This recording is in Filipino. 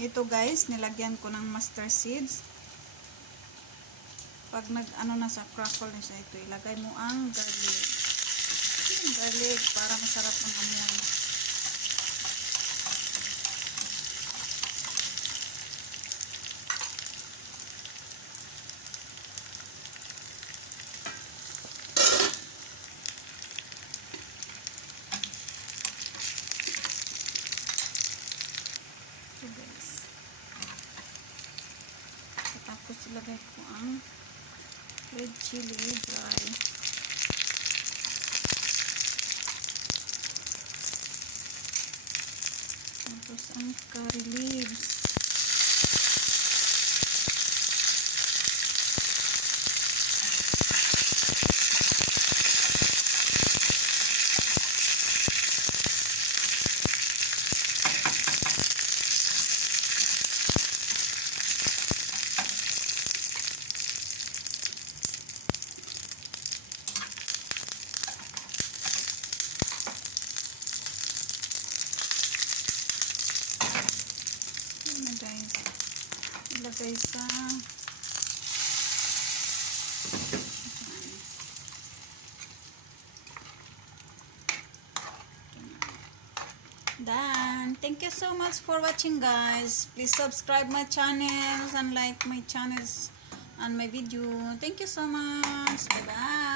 Ito guys, nilagyan ko ng mustard seeds. Pag nag-ano na sa crackle na siya, ito ilagay mo ang garlic. Garlic para masarap ang amoy. Ito guys. Tapos ilagay ko ang red chili dry. Tapos ang curry leaves. Ilagay sa done. Thank you so much for watching guys. Please subscribe my channels and like my channels and my video. Thank you so much. Bye bye.